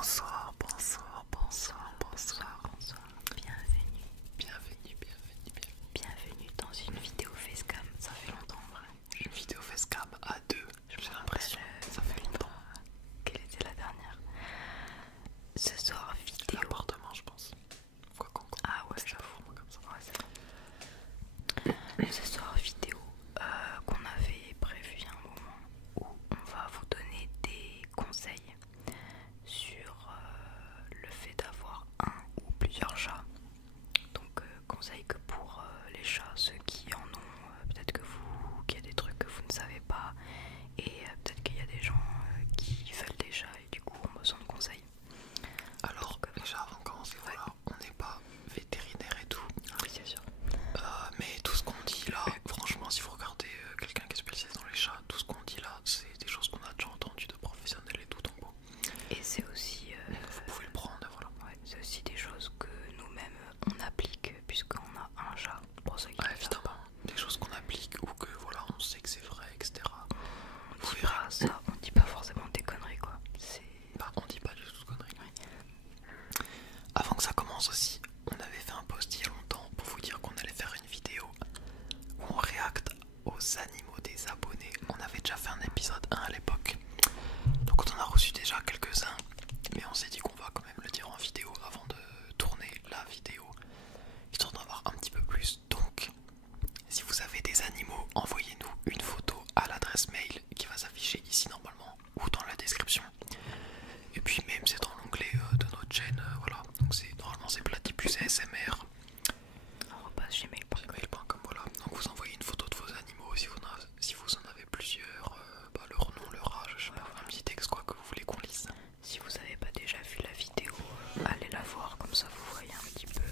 Bonsoir, bonsoir, bonsoir, bonsoir, bonsoir. Bienvenue. Bienvenue dans une vidéo facecam. Ça fait longtemps en vrai. Une vidéo facecam à deux, j'ai l'impression. Ça fait longtemps. Quelle était la dernière? Ce soir, vidéo. L'appartement, je pense. Quoi qu'on compte. Ah ouais, C'était j'avoue. vraiment comme ça. Ouais, c'est vrai. Ce soir, vidéo qu'on avait prévu il y a un moment où on va vous donner des conseils sur le fait d'avoir un ou plusieurs chats. Donc conseils que pour les chats, ceux qui en ont, peut-être que vous, qu'il y a des trucs que vous ne savez pas, et peut-être qu'il y a des gens qui veulent des chats et du coup ont besoin de conseils. Alors, déjà avant de commencer, voilà, on n'est pas vétérinaire et tout. Oui, c'est sûr. Mais tout ce qu'on dit là, franchement, si vous regardez quelqu'un qui est spécialisé dans les chats, tout ce qu'on dit là, c'est des choses qu'on a déjà entendues de professionnels et tout, donc bon. Et c'est aussi, Vous pouvez le prendre, voilà. ouais, c'est aussi des choses que nous-mêmes on applique puisqu'on a un chat. Pour ceux qui Ouais, le savent. évidemment, des choses qu'on applique ou que voilà, on sait que c'est vrai, etc. On dit pas ça, on dit pas forcément des conneries quoi. C'est... Bah, on dit pas du tout de conneries. Avant que ça commence aussi, on avait fait un post il y a longtemps pour vous dire qu'on allait faire une vidéo où on réacte aux animaux des abonnés. On avait déjà fait un épisode 1 à l'époque. Donc on en a reçu déjà quelques-uns. Mais on s'est dit qu'on va quand même le dire en vidéo avant de tourner la vidéo, histoire d'en avoir un petit peu plus. Donc, si vous avez des animaux, envoyez-nous une photo à l'adresse mail qui va s'afficher ici normalement ou dans la description. Et puis même c'est dans l'onglet de notre chaîne, voilà. Donc normalement c'est Platypus ASMR. @gmail.com. Voilà. Donc vous envoyez une photo de vos animaux si vous en avez plusieurs, leur nom, leur âge, je sais pas, un petit texte quoi que vous voulez qu'on lise. Si vous n'avez pas déjà vu la vidéo, allez la voir, comme ça vous voyez un petit peu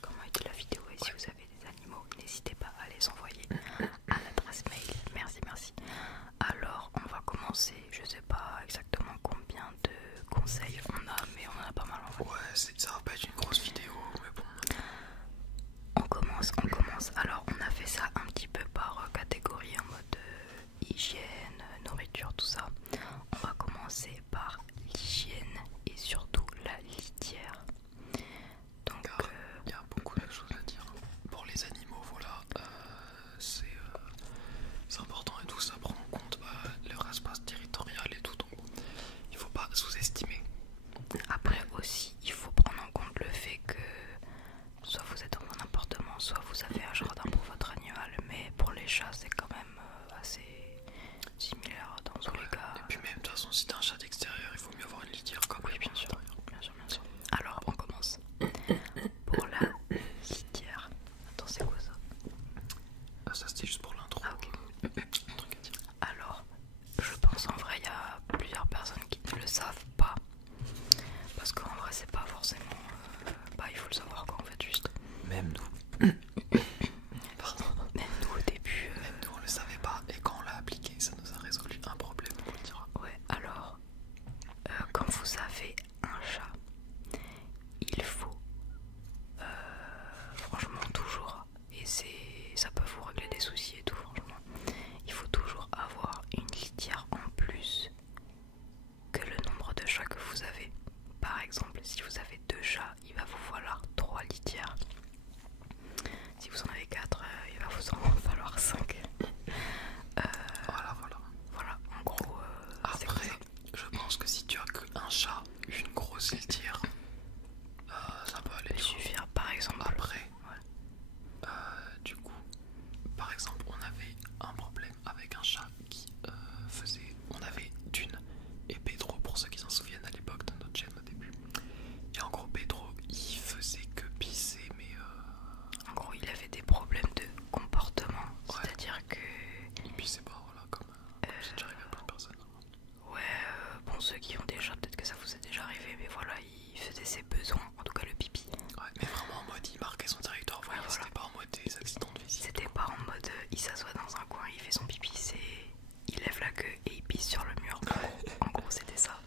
comment était la vidéo. Et si vous avez des animaux, n'hésitez pas à les envoyer à l'adresse mail. Merci, merci. Alors, on va commencer. Je sais pas exactement combien de conseils on a, mais on en a pas mal en vrai. Ouais, ça va pas être une grosse vidéo, mais bon. On commence. Alors, on a fait ça un petit peu par catégorie en mode hygiène, nourriture, tout ça. On va commencer par l'hygiène et surtout la litière. Donc, Car il y a beaucoup de choses à dire. Pour les animaux, voilà, c'est important et tout, ça prend en compte leur espace territorial et tout, donc bon, il faut pas sous-estimer. après aussi, il faut prendre en compte le fait que soit vous êtes dans un appartement, soit vous avez un jardin pour votre animal, mais pour les chats, c'est quand même assez similaire dans tous les cas. Et puis même, de toute façon, si t'as un chat d'extérieur, il faut mieux avoir une litière comme Oui, bien sûr. l'intérieur. Bien sûr, bien sûr. Alors, on commence. Pour la litière. Attends, c'est quoi ça? Ça c'était juste pour l'intro. Ah, ok. Un truc à dire. Alors, je pense en vrai, il y a plusieurs personnes qui ne le savent pas. Parce qu'en vrai, c'est pas forcément. Il faut le savoir quoi, en fait, juste. Même nous. Pardon. Même nous, au début. Même nous, on le savait pas, et quand on l'a appliqué, ça nous a résolu un problème, on le dira. Ouais, alors, quand vous avez un chat, il faut franchement toujours, et ça peut vous régler des soucis et tout, franchement, il faut toujours avoir une litière en plus que le nombre de chats que vous avez. Par exemple, si vous avez 2 chats, il va vous falloir 3 litières. Si vous en avez 4, il va vous en falloir 5. Voilà. Voilà, en gros, c'est comme Après, ça. je pense que si tu as qu'un chat, une grosse litière, ça peut aller. Il suffire, par exemple. Après, du coup, par exemple, on avait un problème avec un chat qui faisait. On avait Dune et Pedro, pour ceux qui s'en souviennent à l'époque de notre chaîne au début. Et en gros, Pedro, il faisait que pisser, mais En gros, il avait des problèmes de comportement, Ouais. c'est-à-dire que, il pissait pas, voilà, comme c'est déjà arrivé à plein de personnes. ouais, bon, ceux qui ont des chats, peut-être que ça vous est déjà arrivé, mais voilà, il faisait ses besoins, en tout cas le pipi. Ouais, mais vraiment en mode, il marquait son territoire, voilà, Ouais, voilà. c'était pas en mode des accidents de visite. C'était pas en mode il s'assoit dans un coin, il fait son pipi, c'est il lève la queue et il pisse sur le mur. En gros, c'était ça.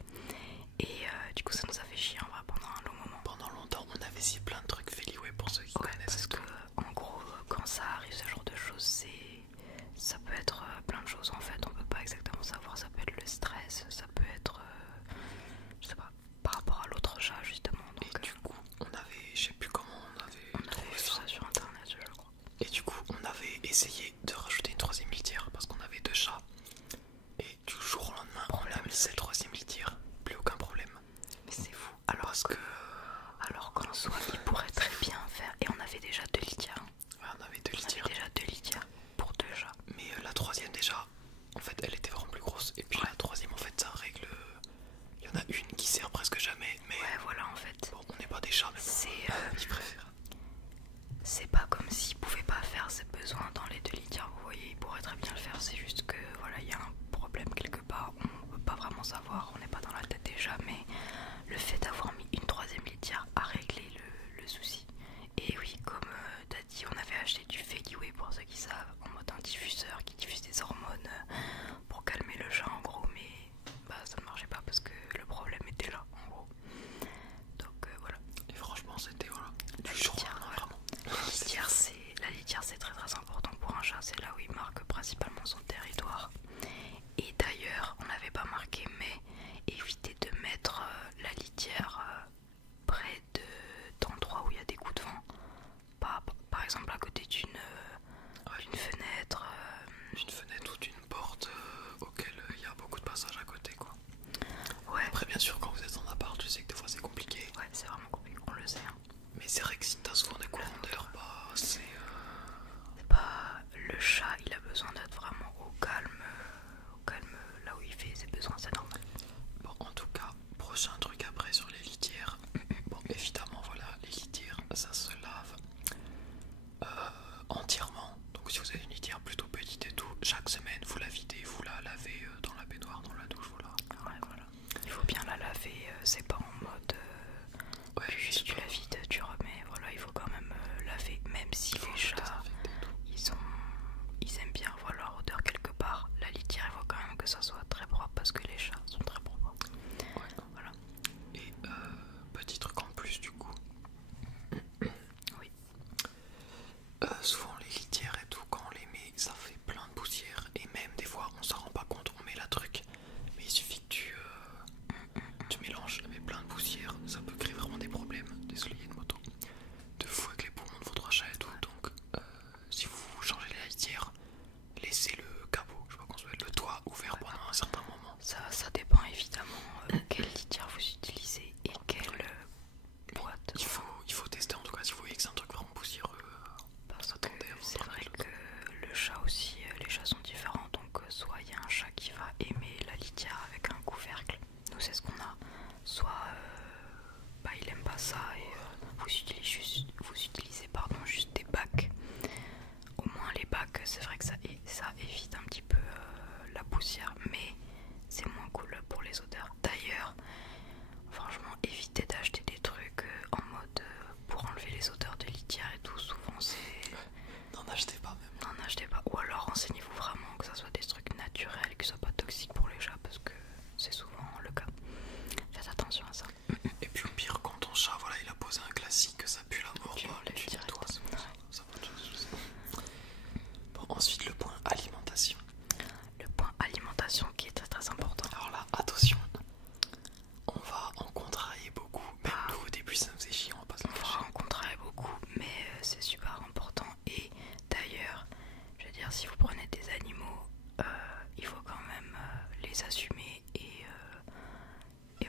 Et du coup, ça nous a fait chier en vrai pendant un long moment. Pendant longtemps, on avait essayé plein de trucs Feliway pour ceux qui Ouais, connaissent. parce que en gros, quand ça arrive, ce genre de choses, ça peut être plein de choses en fait. On peut pas exactement savoir. Ça peut être le stress, ça peut être, je sais pas, passage à côté quoi. Ouais. Après bien sûr quand vous êtes en appart, je sais que des fois c'est compliqué. Ouais, c'est vraiment compliqué, on le sait. Hein. Mais c'est vrai que si t'as souvent des courants d'air, bah c'est... C'est pas... Le chat, il a besoin d'être vraiment au calme là où il fait ses besoins, c'est normal. Bon, en tout cas, prochain truc après sur les litières. Bon, évidemment, voilà, les litières, ça se lave entièrement. Donc si vous avez une litière plutôt petite et tout, chaque semaine, vous la videz, vous la lavez dans la baignoire, dans la douche, voilà. Ouais, voilà. Il faut bien la laver, c'est pas en mode... Ouais, juste tu la vides, tu remets, voilà, il faut quand même laver, même si les chats, ils aiment bien avoir leur odeur quelque part. La litière, il faut quand même que ça soit très propre parce que les chats sont très propres. Ouais. Voilà. Et petit truc en plus du coup. Oui. Souvent les litières et tout, quand on les met, ça fait plein de poussière. Et même des fois, on s'en rend pas compte, on met la truc. Mais il suffit que tu mélanges avec plein de poussière. Ça peut créer vraiment des problèmes, des souliers de moto. De fou avec les poumons de votre chat et tout. Donc si vous changez la litière, laissez le capot, je sais pas comment ça s'appelle, le toit ouvert pendant un certain moment. Ça dépend évidemment quelle litière vous utilisez et quelle boîte. Il faut tester en tout cas si vous voyez que c'est un truc vraiment poussiéreux. Parce que c'est vrai que le chat aussi, les chats sont différents. Donc soit il y a un chat qui va aimer la litière avec un couvercle. Nous c'est ce qu'on a. Soit il aime pas ça et vous utilisez juste des bacs. Au moins les bacs, c'est vrai que ça évite un petit peu la poussière, mais c'est moins cool pour les odeurs. D'ailleurs, franchement, évitez d'acheter des trucs en mode pour enlever les odeurs de litière et tout. Souvent, c'est... N'en achetez pas même. N'en achetez pas. Ou alors renseignez-vous vraiment que ça soit des trucs naturels, que ce soit pas toxique pour les chats, parce que c'est souvent le cas. Faites attention à ça. Et puis au pire, quand ton chat, voilà, il a posé un classique, que ça pue la mort, Tu bah, l'enlèves tu direct. nettoies, c'est bon, ça va, je sais pas. Bon, ensuite le point alimentation. Le point alimentation qui est très très important. Alors là, attention, on va en contrarier beaucoup. Même nous au début ça nous faisait chier, on va pas se le cacher. On contrarie beaucoup, mais c'est super important. Et d'ailleurs, je veux dire, si vous prenez des animaux, il faut quand même les assumer et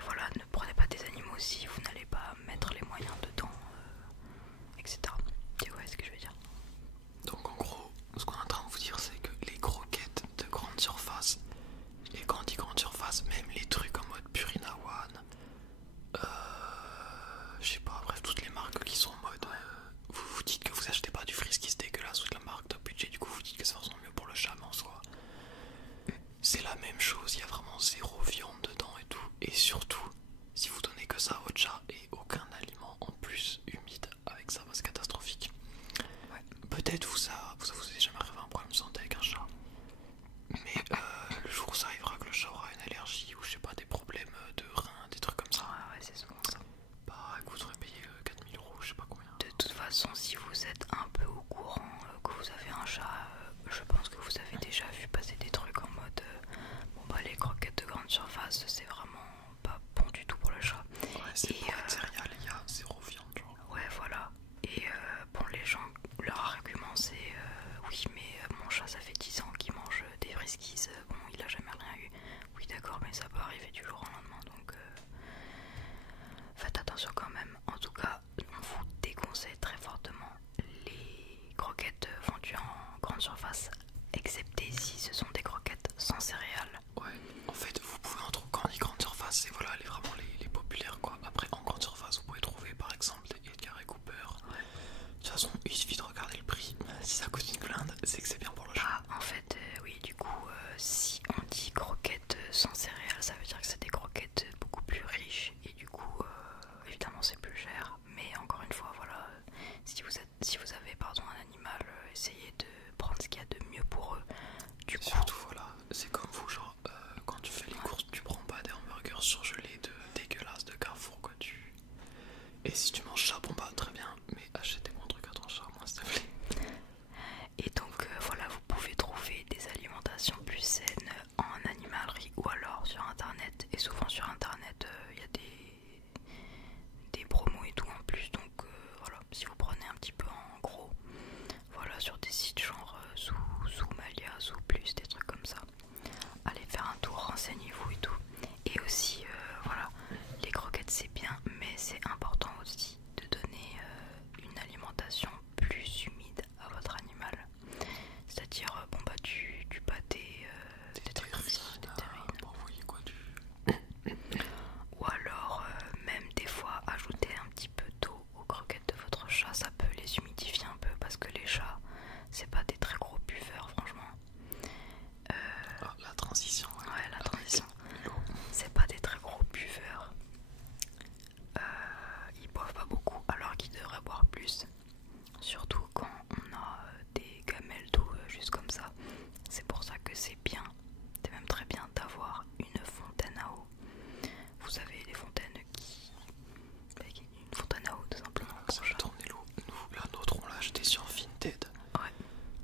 voilà, ne prenez pas des animaux si vous n'allez pas mettre les moyens dedans, etc. Tu vois ce que je veux dire? Donc en gros, ce qu'on est en train de vous dire, c'est que les croquettes de grande surface, et quand on dit grande surface, même les trucs en mode Purina One, je sais pas, bref, toutes les marques qui sont en mode, vous vous dites que vous achetez pas du Friskies dégueulasse ou de la marque top budget, du coup vous dites que ça ressemble mieux pour le chat, mais en soi, c'est la même chose, il y a vraiment zéro viande dedans et tout, et surtout, si vous donnez que ça à votre chat et aucun aliment en plus humide avec ça, c'est catastrophique. Ouais. Peut-être vous est jamais arrivé un problème de santé avec un chat, mais le jour où ça arrivera que le chat aura une allergie ou je sais pas, des problèmes de reins, des trucs comme ça, Ouais, c'est souvent ça. bah écoute, vous aurez payé 4000 euros, je sais pas combien. De toute façon, si vous êtes un peu au courant que vous avez un chat, je pense que vous avez déjà vu passer des trucs en mode les croquettes de grande surface, c'est vraiment pas bon du tout pour le chat. Ouais, c'est pour les céréales, il y a zéro viande, genre. Ouais, voilà. Et bon, les gens, leur argument c'est oui, mais mon chat ça fait 10 ans qu'il mange des Friskies, bon, il a jamais rien eu. Oui, d'accord, mais ça peut arriver du jour au lendemain, donc faites attention quand même. En tout cas, on vous déconseille très fortement les croquettes vendues en grande surface, excepté si ce sont des croquettes sans céréales. Ouais, en fait, vous pouvez en trouver quand on dit grande surface, c'est voilà, vraiment les populaires quoi. Après, en grande surface, vous pouvez trouver par exemple des Edgar et Cooper. Ouais. De toute façon, il suffit de regarder le prix. Si ça coûte une blinde, c'est que c'est bien pour le chat. Ah, en fait, oui, du coup, si on dit croquettes sans céréales, ça veut dire que c'est des croquettes beaucoup plus riches et du coup, évidemment, c'est plus cher. Mais encore une fois, voilà, si vous avez un animal, essayez de prendre ce qu'il y a de mieux pour eux. Du coup, surtout, voilà, c'est comme vous, genre, quand tu fais les courses, tu prends pas des hamburgers surgelés dégueulasses de Carrefour, quoi. Et si tu manges ça, bon bah très bien, mais achète des bons trucs à ton chat, moi, s'il te plaît. et donc, voilà, vous pouvez trouver des alimentations plus saines en animalerie ou alors sur internet. Et souvent, sur internet, il y a des promos et tout en plus. Donc, voilà, si vous prenez un petit peu en gros, voilà, sur des sites genre sous Malia, sous Plus, des trucs comme ça. Allez faire un tour, renseignez-vous Et aussi, voilà, les croquettes c'est bien, mais c'est important aussi de donner une alimentation plus humide à votre animal. C'est-à-dire, bon bah du pâté, des trucs comme ça, des terrines. Pour envoyer quoi du... Ou alors, même des fois, ajouter un petit peu d'eau aux croquettes de votre chat, ça peut les humidifier un peu parce que les chats, c'est pas des très gros buveurs, franchement. La transition. Ouais, la transition. C'est pas des très gros buveurs. Ils boivent pas beaucoup alors qu'ils devraient boire plus. Surtout quand on a des gamelles d'eau juste comme ça. C'est pour ça que c'est bien, c'est même très bien d'avoir une fontaine à eau. Vous savez, les fontaines une fontaine à eau tout simplement. Ça fait tourner l'eau. Nous, la nôtre, on l'a acheté sur Vinted. Ouais.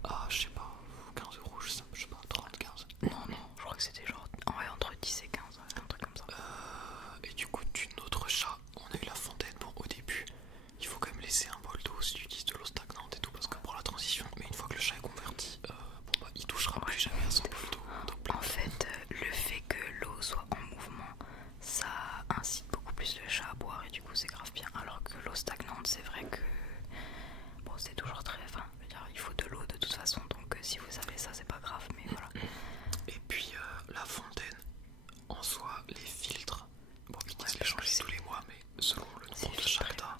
Ah, je sais pas, 15 euros, je sais pas, 30, 15. Non, je crois que c'était genre ouais, entre 10 et 15, un truc comme ça. Et du coup, notre chat, on a eu la fontaine. Bon, au début, il faut quand même laisser un bol d'eau si tu utilises de l'eau stagnante et tout, parce que pour la transition, mais une fois que le chat est converti, bon bah, il touchera plus jamais à son bol d'eau. En fait, le fait que l'eau soit en mouvement, ça incite beaucoup plus le chat à boire et du coup c'est grave bien. Alors que l'eau stagnante, c'est vrai que bon, c'est toujours très... Enfin, je veux dire, il faut de l'eau de toute façon, donc si vous avez ça, c'est pas grave, mais voilà. Et puis, la fontaine, en soi, les filtres, bon, ils disent les changer tous les mois, mais selon le nombre de chats que t'as,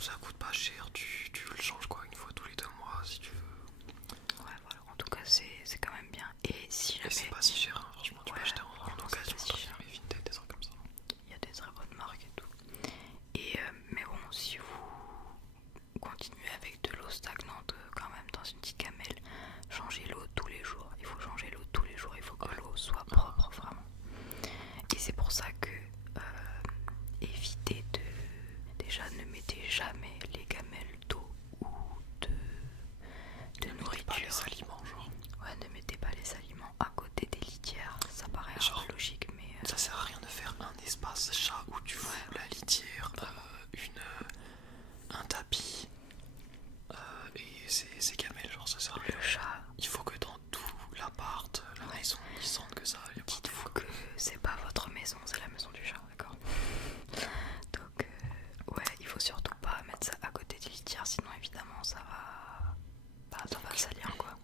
ça coûte pas cher, tu le changes quoi, une fois tous les 2 mois si tu veux. Ouais, voilà, en tout cas, c'est quand même bien. Et si jamais... Et c'est pas si cher, hein, franchement, tu peux acheter en occasion, si comme les Vinted, des trucs comme ça. il y a des très bonnes marques et tout. Et mais bon, si vous continuez avec de l'eau stagnante quand même dans une petite gamelle, changez l'eau tous les jours. Il faut changer l'eau tous les jours, il faut que l'eau soit propre vraiment. Et c'est pour ça que évitez de... Déjà, ne mettez jamais les gamelles d'eau ou de nourriture. Pas les aliments, genre. Ouais, ne mettez pas les aliments à côté des litières. Ça paraît genre logique, mais... Ça sert à rien de faire un espace chat où tu fous la litière, un tapis et ces gamelles, genre ça sert à rien. Le chat... Il faut que dans tout l'appart, la maison, ils sentent que ça. Dites-vous que c'est pas votre maison, c'est la maison du chat, d'accord? Donc, ouais, il faut surtout pas mettre ça à côté des litières, sinon évidemment ça va... Bah, ça va salir quoi.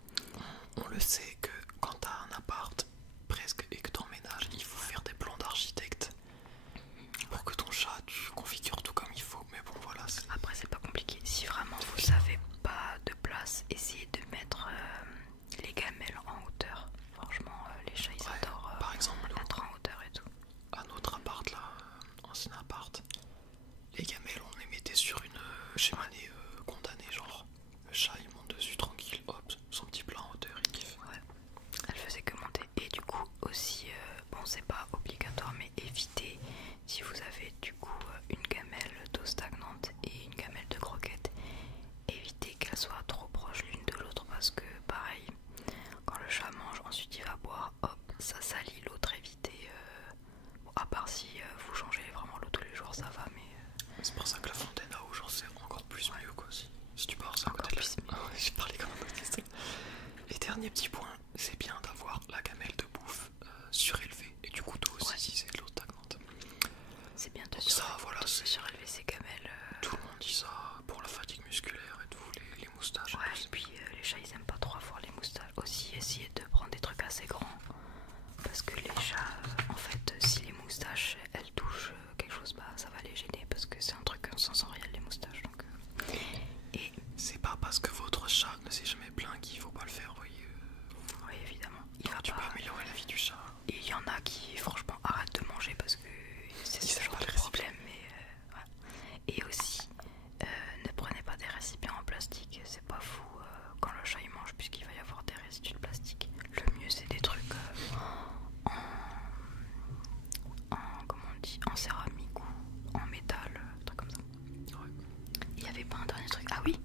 On le sait que quand t'as un appart presque et que t'emménages, il faut faire des plans d'architecte pour que ton chat, tu configures tout comme il faut. Mais bon, voilà. Après, c'est pas compliqué. Si vraiment vous avez pas de place, essayez de mettre les gamelles en hauteur. Franchement, les chats ils adorent par exemple, être en hauteur et tout. À notre appart là, ancien appart, les gamelles on les mettait sur une cheminée condamnée, genre le chat il monte dessus tranquille, hop, son petit plat en hauteur, il kiffe. Ouais, elle faisait que monter. Et du coup aussi, bon c'est pas obligatoire, mais évitez, si vous avez du coup une gamelle d'eau stagnante et une gamelle de croquettes, évitez qu'elles soient trop proches l'une de l'autre parce que pareil, quand le chat mange, ensuite il va boire, hop, ça salit l'eau très vite et bon, à part si vous changez vraiment l'eau tous les jours, ça va, mais... C'est pour ça que la fontaine à eau, genre c'est encore plus mieux quoi. Si tu pars ça à côté de la... J'ai parlé comme un autre. Et dernier petit point, c'est bien d'avoir la gamelle de bouffe surélevée. Et du coup toi aussi si c'est de l'eau stagnante. C'est bien de surélever ces gamelles. Tout le monde dit ça pour la fatigue musculaire et tout, les moustaches. Ouais, et puis les chats ils aiment pas trop avoir les moustaches. Aussi essayez de prendre des trucs assez grands. Parce que les chats, en fait, si les moustaches elles touchent quelque chose, bah ça va les gêner. Parce que c'est un truc sensoriel les moustaches. Donc, et c'est pas parce que votre chat ne s'est jamais plaint qu'il faut pas le faire, voyez. Oui, évidemment. Tu peux améliorer la vie du chat. Et il y en a qui franchement arrêtent de manger parce que c'est ce genre de problème. Mais, ouais. Et aussi, ne prenez pas des récipients en plastique. C'est pas fou quand le chat il mange puisqu'il va y avoir des résidus de plastique. Le mieux c'est des trucs comment on dit, en céramique ou en métal, un truc comme ça. Ouais. Il y avait pas un dernier truc. Ah oui,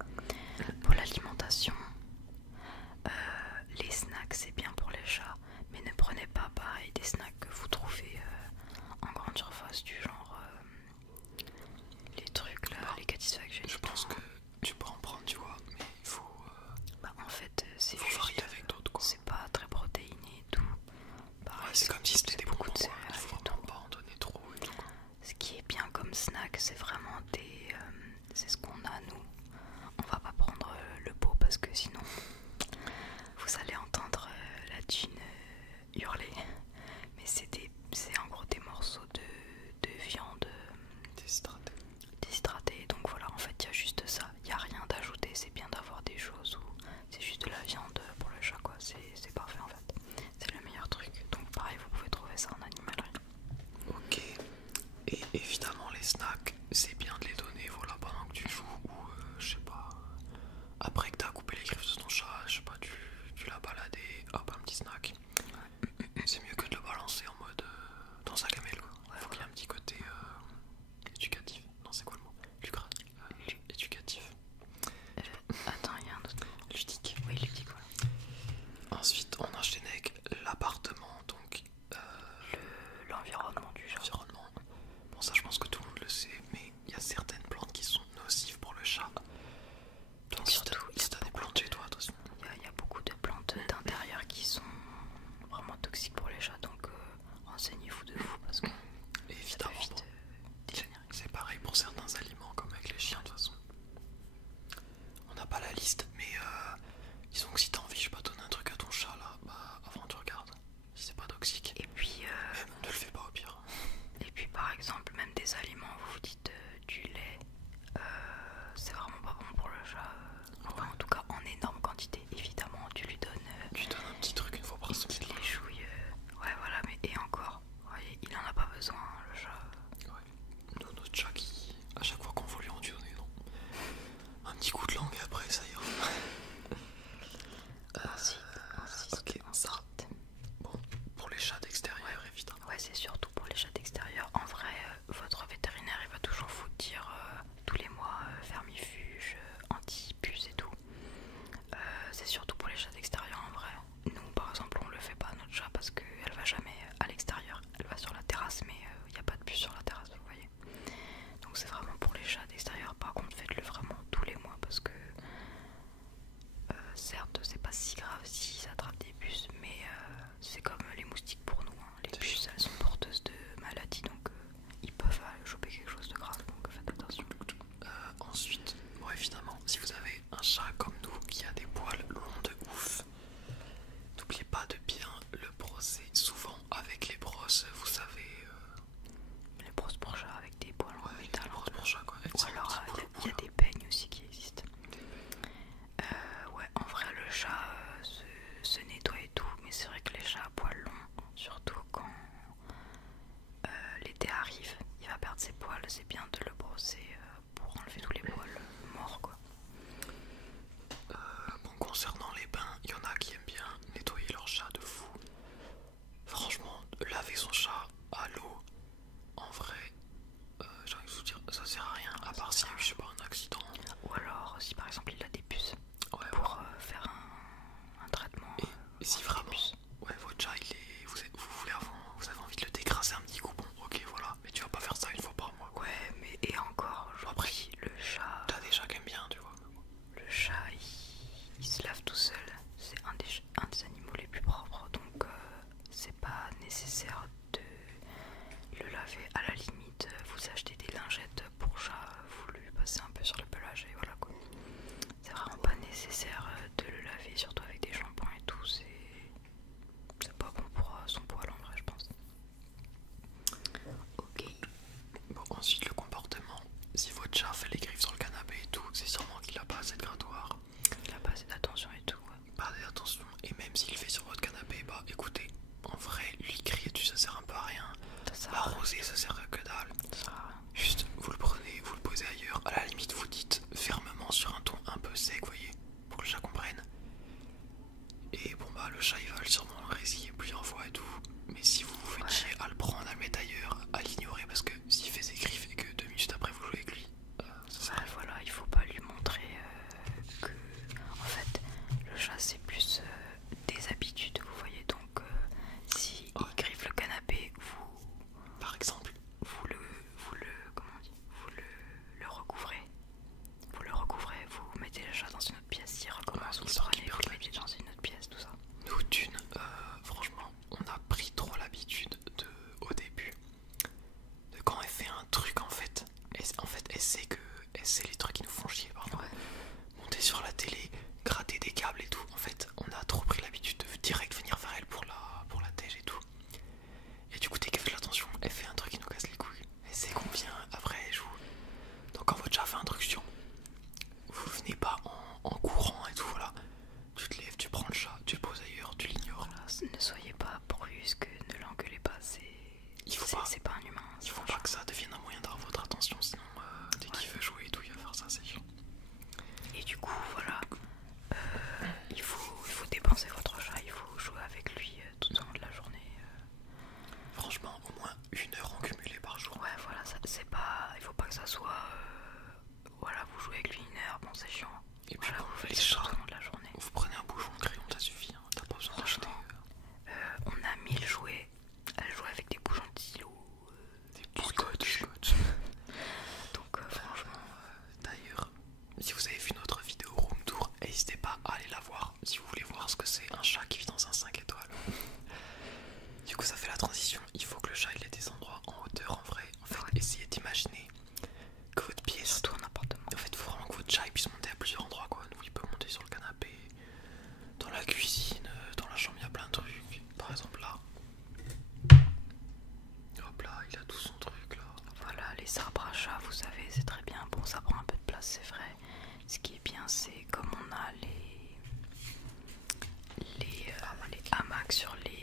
pour l'alimentation, les snacks c'est bien pour les chats, mais ne prenez pas pareil des snacks que vous trouvez en grande surface du genre les trucs là, les Catisfaction. Je pense que tu peux en prendre, tu vois, mais il faut. Bah en fait c'est faut juste varier avec d'autres quoi. C'est pas très protéiné et tout. Pareil, ouais, c'est comme si c'était des beaucoup de bonbons, céréales. Il faut nécessaire de le laver. À la limite, vous achetez des lingettes pour chat, vous lui passez un peu sur le pelage et voilà quoi. C'est vraiment pas nécessaire de le laver, surtout avec des shampoings et tout. C'est pas bon pour son poil en vrai, je pense. Ok. Bon, ensuite le comportement. Si votre chat fait les griffes sur le canapé et tout, c'est sûrement qu'il a pas assez de grattoir. Il a pas assez d'attention et tout. Ouais. Pas d'attention. Et même s'il le fait sur votre canapé, bah écoutez, en vrai, lui crier dessus ça sert un peu à rien. L'arroser ça sert à que dalle. Juste vous le prenez, vous le posez ailleurs. À la limite vous dites fermement sur un ton un peu sec, vous voyez, pour que le chat comprenne. Et bon bah le chat il va sûrement le résiller plusieurs fois et tout. Mais si vous vous faites chier à le prendre, à le mettre ailleurs, à l'ignorer parce que s'il fait ses griffes et que 2 minutes après vous jouez avec lui, voilà, il faut pas lui montrer que en fait le chat c'est plus des habitudes, vous voyez. Donc si il griffe le canapé, vous par exemple, comment on dit, le recouvrez. Vous le recouvrez, vous mettez le chat dans une autre pièce, s'il recommence, vous le prenez, vous le mettez dans une autre pièce, tout ça. nous d'une, franchement, on a pris trop l'habitude au début de quand elle fait un truc elle sait les trucs qui nous font chier, pardon. Ouais. Monter sur la télé, gratter des câbles et tout. En fait, on a trop pris l'habitude de direct venir vers elle pour la tèche et tout. Et du coup, dès qu'elle fait l'attention, elle fait un truc qui nous casse les couilles. Elle sait qu'on vient, après elle joue. Donc quand votre chat fait un truc chiant, vous venez pas en courant et tout, voilà. Tu te lèves, tu prends le chat, tu le poses ailleurs, tu l'ignores. Voilà, ne soyez pas brusque, ne l'engueulez pas, c'est pas un humain. Il faut pas que ça devienne un moyen d'avoir votre attention, sinon dès qu'il veut jouer et tout, il va faire ça, c'est sûr. Et du coup, voilà, il faut dépenser votre chat, il faut jouer avec lui tout au long de la journée. Franchement, au moins 1 heure en cumulé par jour. Ouais, voilà, c'est pas, il faut pas que ça soit, voilà, vous jouez avec lui 1 heure, bon c'est chiant. Et puis voilà, bon, vous faites les ça chats, tout au long de la journée. vous prenez un bouchon de crayon, ça suffit, hein. T'as pas besoin d'acheter. On a 1000 jouets, elle joue avec des bouchons de stylo, Des scotch. donc franchement. D'ailleurs, si vous avez vu notre vidéo room tour, n'hésitez pas à aller la voir si vous voulez voir ce que c'est un chat qui vit dans un 5 étoiles. Du coup, ça fait la transition. Il faut que le chat il ait des endroits en hauteur en vrai. En fait, essayez d'imaginer que votre pièce. Surtout en appartement. En fait, il faut vraiment que votre chat il puisse monter à plusieurs endroits quoi. Donc, il peut monter sur le canapé, dans la cuisine, dans la chambre, il y a plein de trucs. Par exemple, là. Hop là, il a tout son truc là. Voilà, les arbres à chat, vous savez, c'est très bien. Bon, ça prend un peu de place, c'est vrai. Ce qui est bien, c'est comme on a les hamacs sur les